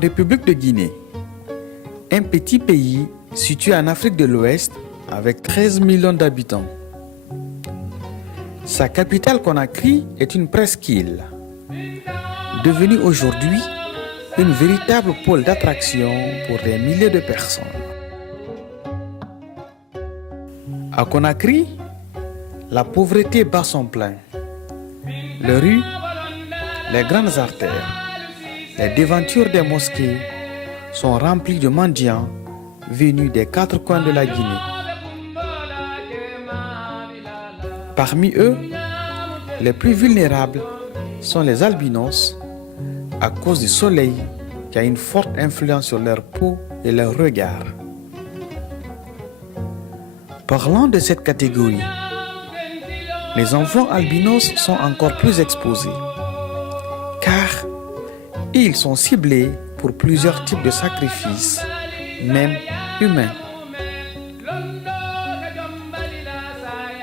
République de Guinée, un petit pays situé en Afrique de l'Ouest avec 13 millions d'habitants. Sa capitale Conakry est une presqu'île, devenue aujourd'hui une véritable pôle d'attraction pour des milliers de personnes. À Conakry, la pauvreté bat son plein. Les rues, les grandes artères, les devantures des mosquées sont remplies de mendiants venus des quatre coins de la Guinée. Parmi eux, les plus vulnérables sont les albinos à cause du soleil qui a une forte influence sur leur peau et leur regard. Parlant de cette catégorie, les enfants albinos sont encore plus exposés, car ils sont ciblés pour plusieurs types de sacrifices, même humains.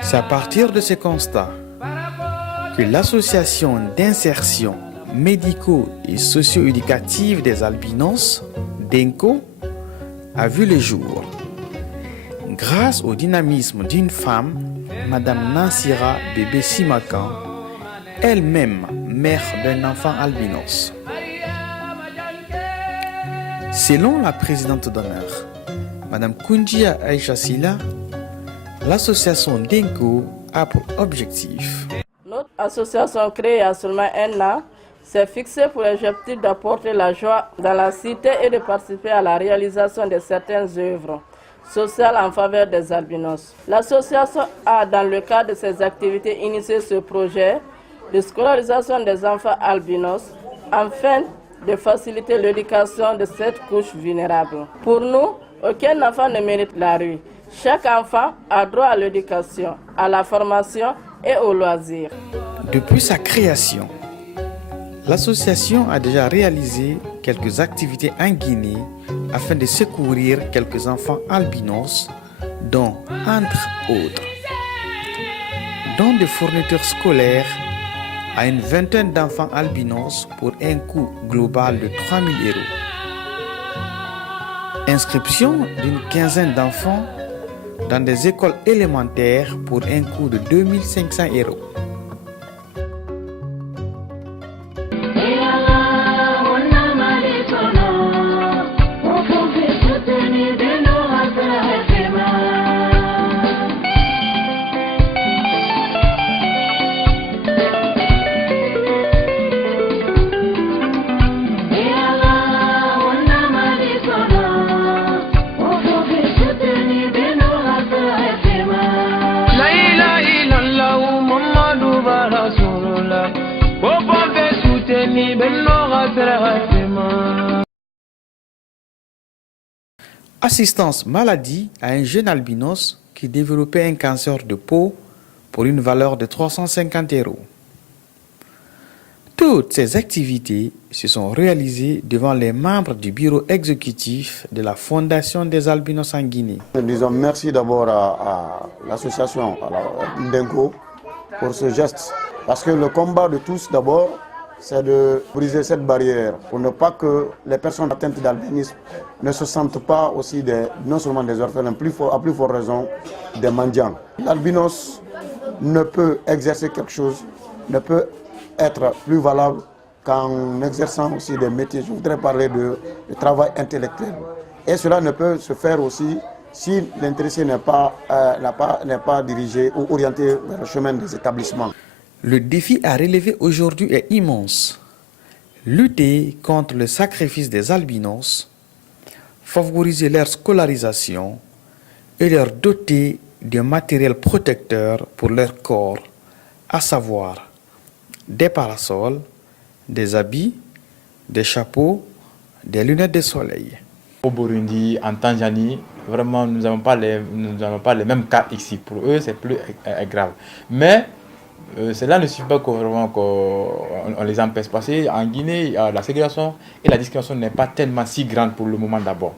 C'est à partir de ces constats que l'association d'insertion médico- et socio-éducative des albinos, DENCO, a vu le jour. Grâce au dynamisme d'une femme, Madame Nansira Bébé Simakan, elle-même mère d'un enfant albinos. Selon la présidente d'honneur, Madame Koundia Aïcha Silla, l'association DENCO a pour objectif. Notre association créée il y a seulement un an s'est fixée pour l'objectif d'apporter la joie dans la cité et de participer à la réalisation de certaines œuvres sociales en faveur des albinos. L'association a, dans le cadre de ses activités, initié ce projet de scolarisation des enfants albinos afin de faciliter l'éducation de cette couche vulnérable. Pour nous, aucun enfant ne mérite la rue. Chaque enfant a droit à l'éducation, à la formation et aux loisirs. Depuis sa création, l'association a déjà réalisé quelques activités en Guinée afin de secourir quelques enfants albinos, dont, entre autres, dont des fournitures scolaires à une vingtaine d'enfants albinos pour un coût global de 3 000 €. Inscription d'une quinzaine d'enfants dans des écoles élémentaires pour un coût de 2 500 €. Assistance maladie à un jeune albinos qui développait un cancer de peau pour une valeur de 350 €. Toutes ces activités se sont réalisées devant les membres du bureau exécutif de la Fondation des albinos en Guinée. Nous disons merci d'abord à l'association DENCO pour ce geste. Parce que le combat de tous d'abord, c'est de briser cette barrière pour ne pas que les personnes atteintes d'albinisme ne se sentent pas aussi non seulement des orphelins, à plus forte raison des mendiants. L'albinos ne peut exercer quelque chose, ne peut être plus valable qu'en exerçant aussi des métiers. Je voudrais parler de travail intellectuel. Et cela ne peut se faire aussi si l'intéressé n'est pas dirigé ou orienté vers le chemin des établissements. Le défi à relever aujourd'hui est immense. Lutter contre le sacrifice des albinos, favoriser leur scolarisation et leur doter d'un matériel protecteur pour leur corps, à savoir des parasols, des habits, des chapeaux, des lunettes de soleil. Au Burundi, en Tanzanie, vraiment nous n'avons pas les mêmes cas ici. Pour eux, c'est plus grave. Mais cela ne suffit pas qu'on les empêche. Parce qu'en Guinée, la ségrégation et la discrimination n'est pas tellement si grande pour le moment d'abord.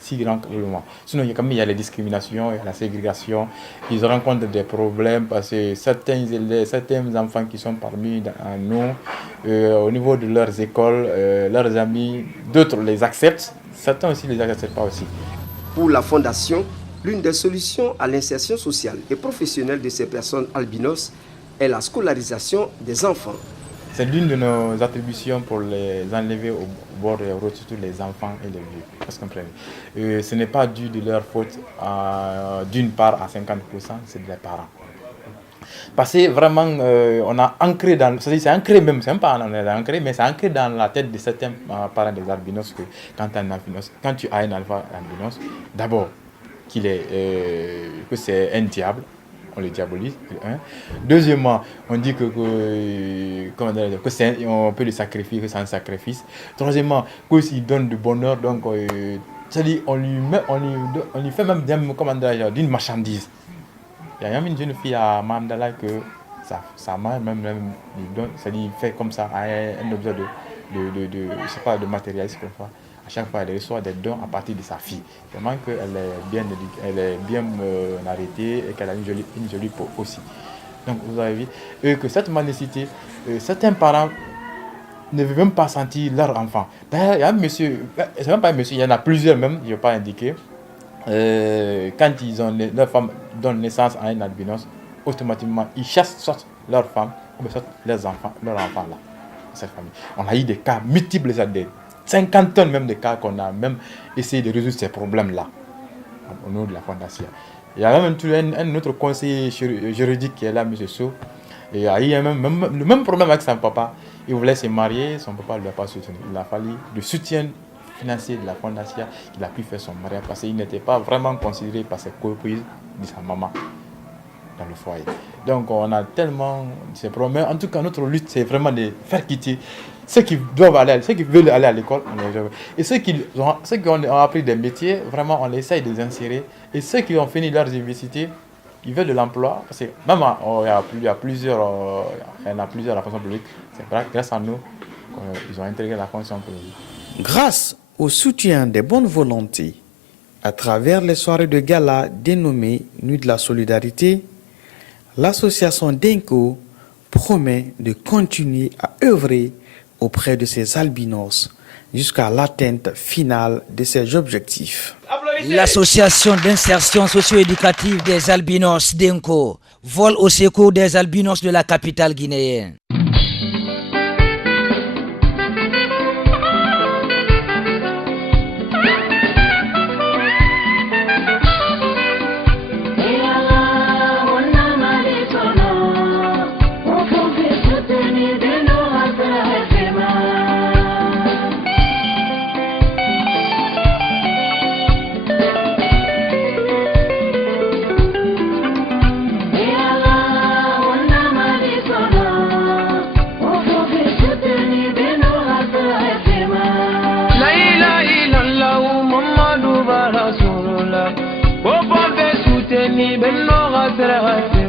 si grand que le monde. Sinon, il y a les discriminations, il y a la ségrégation, ils rencontrent des problèmes parce que certains enfants qui sont parmi nous, au niveau de leurs écoles, leurs amis, d'autres les acceptent, certains aussi les acceptent pas aussi. Pour la Fondation, l'une des solutions à l'insertion sociale et professionnelle de ces personnes albinos est la scolarisation des enfants. C'est l'une de nos attributions pour les enlever au bord des routes, surtout les enfants et les vieux. Parce que ce n'est pas dû de leur faute d'une part à 50%, c'est des parents. Parce que vraiment, on a ancré dans, c'est ancré même, c'est pas on est ancré, mais c'est ancré dans la tête de certains parents des albinos que quand tu as un enfant albinos, d'abord que c'est un diable. On le diabolise. Deuxièmement, on dit que on peut le sacrifier, que c'est un sacrifice. Troisièmement, que s'il donne du bonheur, donc c'est-à-dire on lui fait même d'une marchandise. Il y a même une jeune fille à Mandala que sa mère même lui donne, c'est-à-dire il fait comme ça un objet je sais pas, de matérialisme parfois. À chaque fois, elle reçoit des dons à partir de sa fille. Vraiment qu'elle est bien arrêtée et qu'elle a une jolie peau aussi. Donc vous avez vu et que cette mendicité, certains parents ne veulent même pas sentir leur enfant. D'ailleurs, il y a un monsieur, c'est même pas un monsieur, il y en a plusieurs même, je ne vais pas indiquer. Quand leur femme donne naissance à un albinos, automatiquement ils chassent soit leur femme ou soit leur enfant là, cette famille. On a eu des cas multiples, des 50 tonnes même de cas qu'on a même essayé de résoudre ces problèmes-là au nom de la Fondation. Il y a même un autre conseiller juridique qui est là, M. Sow. Et il y a eu le même problème avec son papa. Il voulait se marier, son papa ne l'a pas soutenu. Il a fallu le soutien financier de la Fondation qu'il a pu faire son mariage parce qu'il n'était pas vraiment considéré par ses copines de sa maman dans le foyer. Donc on a tellement ces problèmes. En tout cas, notre lutte, c'est vraiment de faire quitter ceux qui veulent aller à l'école. Et ceux qui ont appris des métiers, vraiment, on essaye de les insérer. Et ceux qui ont fini leurs universités, ils veulent de l'emploi. Parce que même il y en a plusieurs à la fonction publique. C'est grâce à nous qu'ils ont intégré la fonction publique. Grâce au soutien des bonnes volontés, à travers les soirées de gala dénommées Nuit de la Solidarité, l'association Denko promet de continuer à œuvrer auprès de ces albinos jusqu'à l'atteinte finale de ses objectifs. L'association d'insertion socio-éducative des albinos Denko vole au secours des albinos de la capitale guinéenne. Benno Rasera